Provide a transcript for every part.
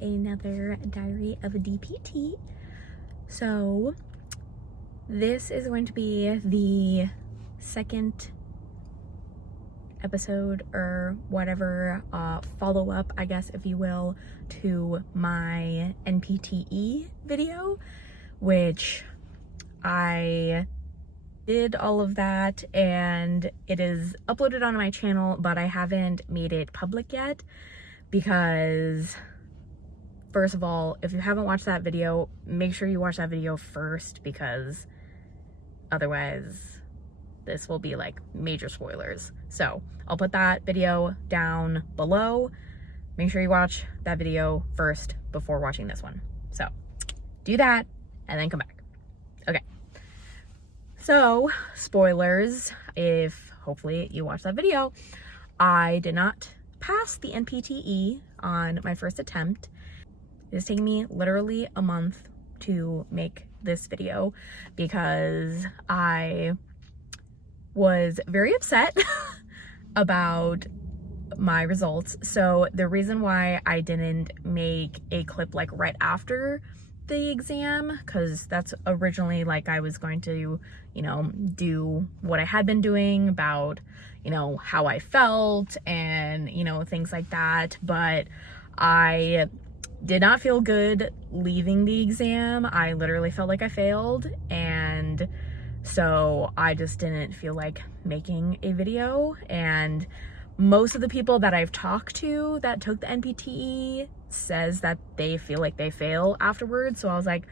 another Diary of a DPT. So this is going to be the second episode or whatever, follow-up, I guess, if you will, to my NPTE video, which I did all of that and it is uploaded on my channel, but I haven't made it public yet because, first of all, if you haven't watched that video, make sure you watch that video first, because otherwise this will be like major spoilers. So I'll put that video down below. Make sure you watch that video first before watching this one. So do that and then come back. Okay. So spoilers, if hopefully you watched that video, I did not pass the NPTE on my first attempt. It's taken me literally a month to make this video because I was very upset about my results. So the reason why I didn't make a clip like right after the exam, because that's originally like I was going to, you know, do what I had been doing about, you know, how I felt and, you know, things like that. But I did not feel good leaving the exam. I literally felt like I failed, and so I just didn't feel like making a video. And most of the people that I've talked to that took the NPTE says that they feel like they fail afterwards. So I was like,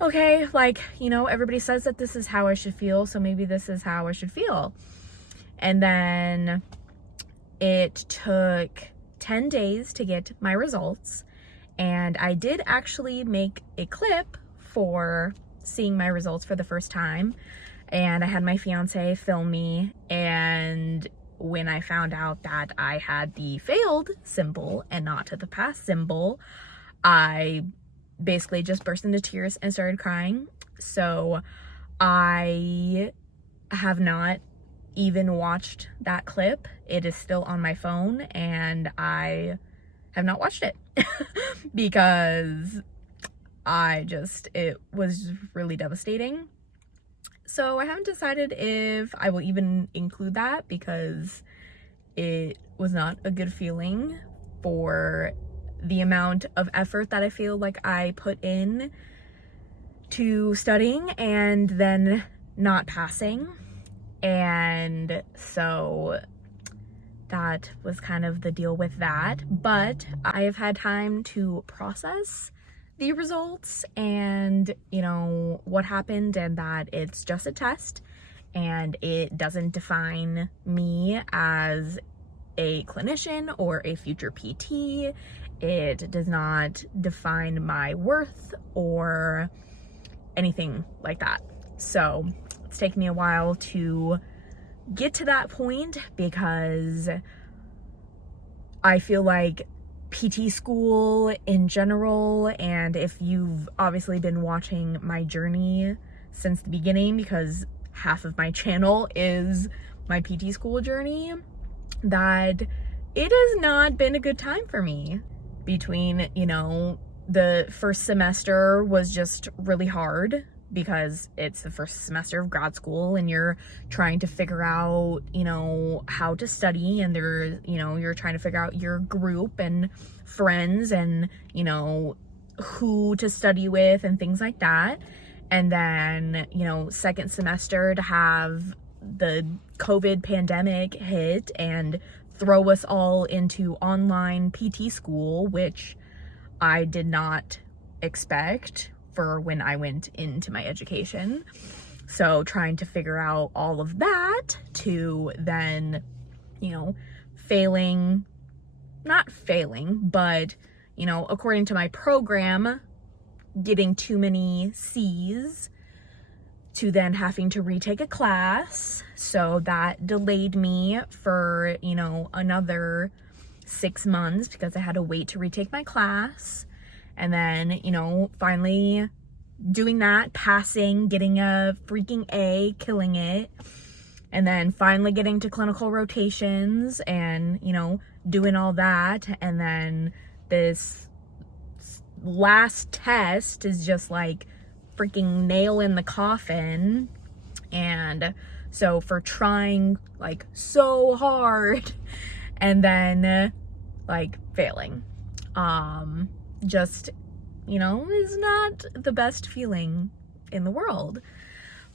okay, like, you know, everybody says that this is how I should feel, so maybe this is how I should feel. And then it took 10 days to get my results, and I did actually make a clip for seeing my results for the first time, and I had my fiance film me. And when I found out that I had the failed symbol and not the pass symbol, I basically just burst into tears and started crying. So I have not even watched that clip. It is still on my phone and I have not watched it because it was really devastating. So I haven't decided if I will even include that, because it was not a good feeling for the amount of effort that I feel like I put in to studying and then not passing. And so that was kind of the deal with that. But I have had time to process the results and, you know, what happened, and that it's just a test and it doesn't define me as a clinician or a future PT. It does not define my worth or anything like that. So it's taken me a while to get to that point, because I feel like PT school in general, and if you've obviously been watching my journey since the beginning, because half of my channel is my PT school journey, that it has not been a good time for me. Between, you know, the first semester was just really hard because it's the first semester of grad school and you're trying to figure out, you know, how to study, and you're trying to figure out your group and friends and, you know, who to study with and things like that. And then, you know, second semester to have the COVID pandemic hit and throw us all into online PT school, which I did not expect for when I went into my education. So trying to figure out all of that to then, you know, not failing, but, you know, according to my program, getting too many C's, to then having to retake a class. So that delayed me for, you know, another 6 months because I had to wait to retake my class. And then, you know, finally doing that, passing, getting a freaking A, killing it. And then finally getting to clinical rotations and, you know, doing all that. And then this last test is just like freaking nail in the coffin. And so for trying like so hard and then like failing, just, you know, is not the best feeling in the world.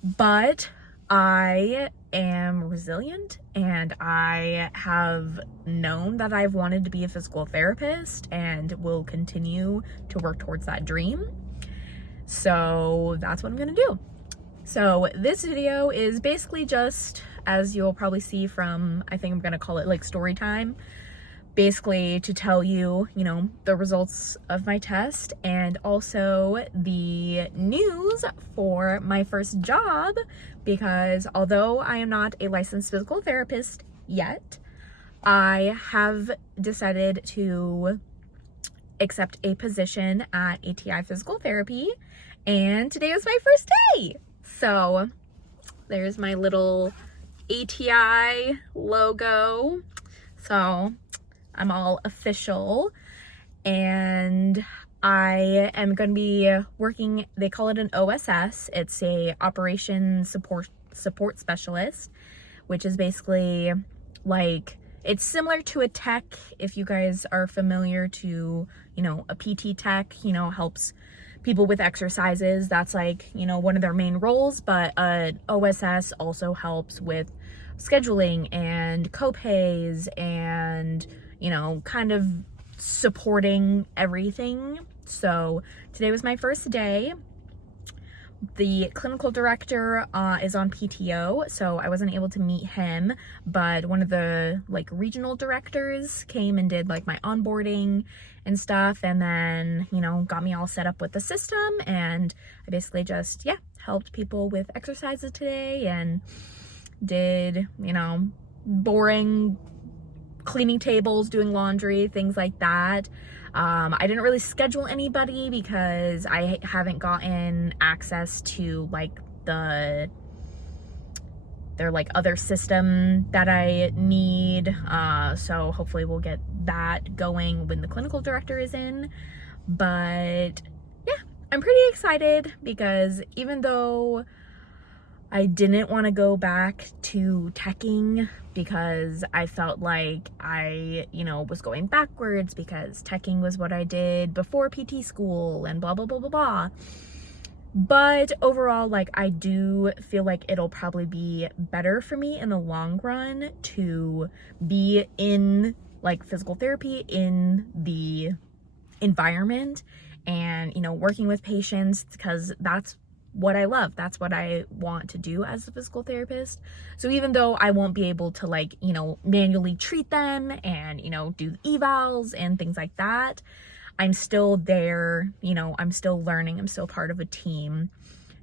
But I am resilient, and I have known that I've wanted to be a physical therapist and will continue to work towards that dream. So that's what I'm gonna do. So this video is basically just, as you'll probably see from, I think I'm gonna call it like story time, basically to tell you, you know, the results of my test and also the news for my first job, because although I am not a licensed physical therapist yet, I have decided to accept a position at ATI Physical Therapy, and today was my first day. So there's my little ATI logo. So I'm all official, and I am going to be working, they call it an OSS. It's a operations support specialist, which is basically like, it's similar to a tech, if you guys are familiar to, you know, a PT tech, you know, helps people with exercises. That's like, you know, one of their main roles, but OSS also helps with scheduling and co-pays and, you know, kind of supporting everything. So today was my first day. The clinical director is on PTO, so I wasn't able to meet him, but one of the like regional directors came and did like my onboarding and stuff, and then, you know, got me all set up with the system, and I basically just, yeah, helped people with exercises today and did, you know, boring cleaning tables, doing laundry, things like that. I didn't really schedule anybody because I haven't gotten access to like their like other system that I need. So hopefully we'll get that going when the clinical director is in. But yeah, I'm pretty excited because even though I didn't want to go back to teching because I felt like I, you know, was going backwards because teching was what I did before PT school and blah, blah, blah, blah, blah. But overall, like, I do feel like it'll probably be better for me in the long run to be in like physical therapy in the environment and, you know, working with patients, because that's what I love. That's what I want to do as a physical therapist. So even though I won't be able to like, you know, manually treat them and, you know, do evals and things like that, I'm still there, you know, I'm still learning, I'm still part of a team.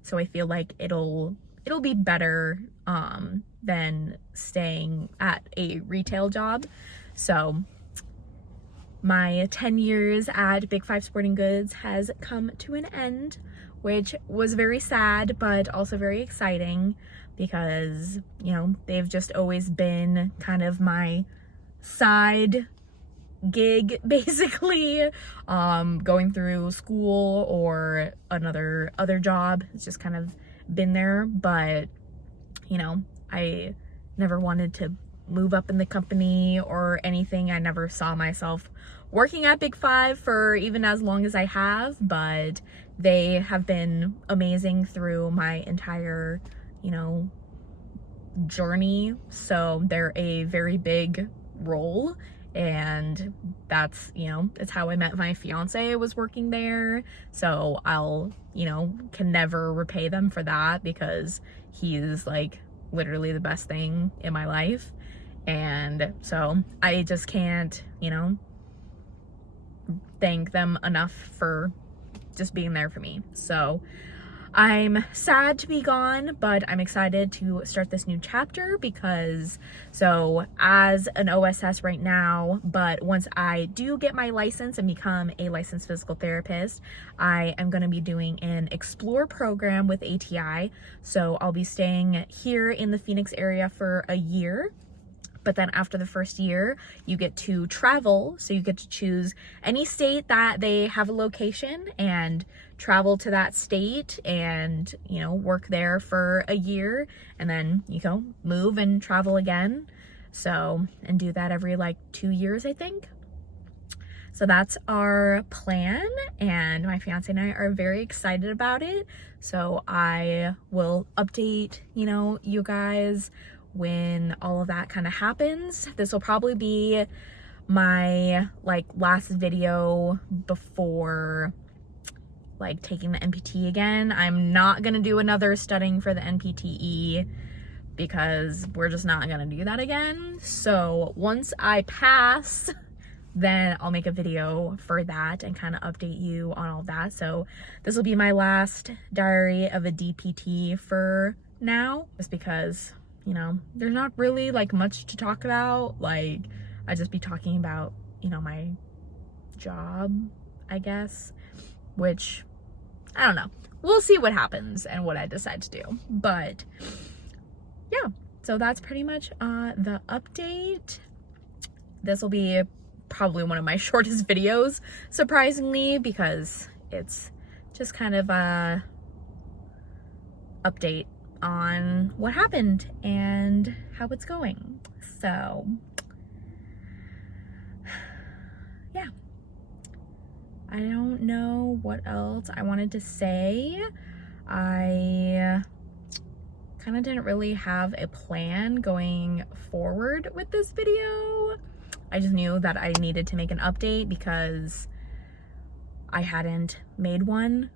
So I feel like it'll be better than staying at a retail job. So my 10 years at Big 5 Sporting Goods has come to an end, which was very sad, but also very exciting because, you know, they've just always been kind of my side gig, basically, going through school or other job. It's just kind of been there, but, you know, I never wanted to move up in the company or anything. I never saw myself working at Big 5 for even as long as I have, but they have been amazing through my entire, you know, journey. So they're a very big role, and that's, you know, it's how I met my fiance, was working there. So I'll, you know, can never repay them for that because he's like literally the best thing in my life. And so I just can't, you know, thank them enough for just being there for me. So I'm sad to be gone, but I'm excited to start this new chapter because, so as an OSS right now, but once I do get my license and become a licensed physical therapist, I am going to be doing an Explore program with ATI. So I'll be staying here in the Phoenix area for a year, But then after the first year, you get to travel. So you get to choose any state that they have a location and travel to that state and, you know, work there for a year, and then you go move and travel again. So, and do that every like 2 years, I think. So that's our plan, and my fiance and I are very excited about it. So I will update, you know, you guys when all of that kind of happens. This will probably be my like last video before like taking the NPTE again. I'm not gonna do another studying for the NPTE because we're just not gonna do that again. So once I pass, then I'll make a video for that and kind of update you on all of that. So this will be my last diary of a DPT for now, just because, you know, there's not really like much to talk about. Like, I just be talking about, you know, my job, I guess, which I don't know. We'll see what happens and what I decide to do. But yeah, so that's pretty much the update. This will be probably one of my shortest videos, surprisingly, because it's just kind of a update on what happened and how it's going. So yeah, I don't know what else I wanted to say. I kind of didn't really have a plan going forward with this video. I just knew that I needed to make an update because I hadn't made one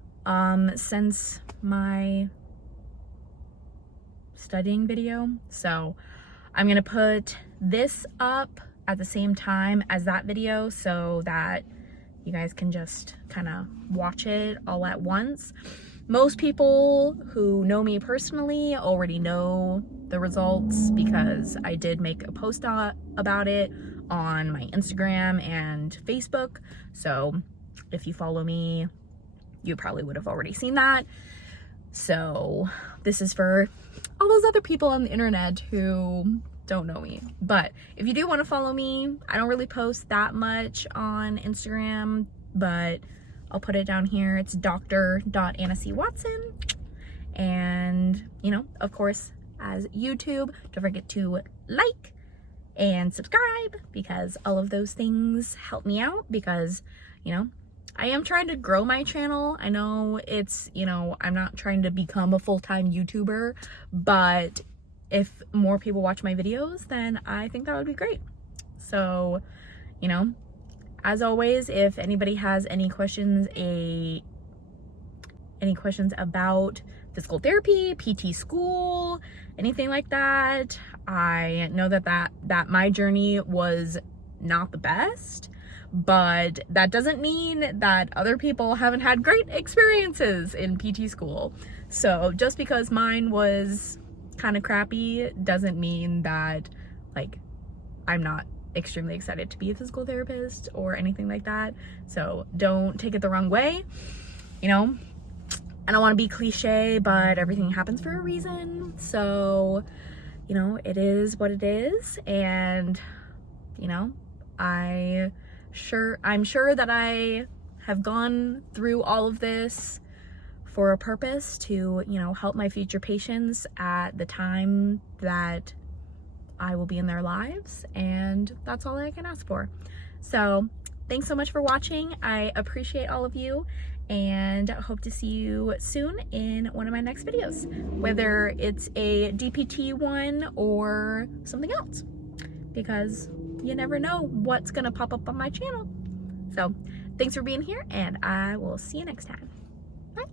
since my studying video. So I'm gonna put this up at the same time as that video so that you guys can just kind of watch it all at once. Most people who know me personally already know the results because I did make a post about it on my Instagram and Facebook. So if you follow me, you probably would have already seen that. So this is for all those other people on the internet who don't know me. But if you do want to follow me, I don't really post that much on Instagram, but I'll put it down here. It's dr.annacwatson. And, you know, of course, as YouTube, don't forget to like and subscribe because all of those things help me out because, you know, I am trying to grow my channel. I know it's, you know, I'm not trying to become a full-time YouTuber, but if more people watch my videos, then I think that would be great. So, you know, as always, if anybody has any questions, about physical therapy, PT school, anything like that, I know that my journey was not the best, but that doesn't mean that other people haven't had great experiences in PT school. So just because mine was kind of crappy doesn't mean that like I'm not extremely excited to be a physical therapist or anything like that. So don't take it the wrong way. You know, I don't want to be cliche, but everything happens for a reason. So, you know, it is what it is. And, you know, I'm sure that I have gone through all of this for a purpose to, you know, help my future patients at the time that I will be in their lives, and that's all I can ask for. So thanks so much for watching. I appreciate all of you and hope to see you soon in one of my next videos, whether it's a DPT one or something else, because you never know what's gonna pop up on my channel. So thanks for being here, and I will see you next time. Bye.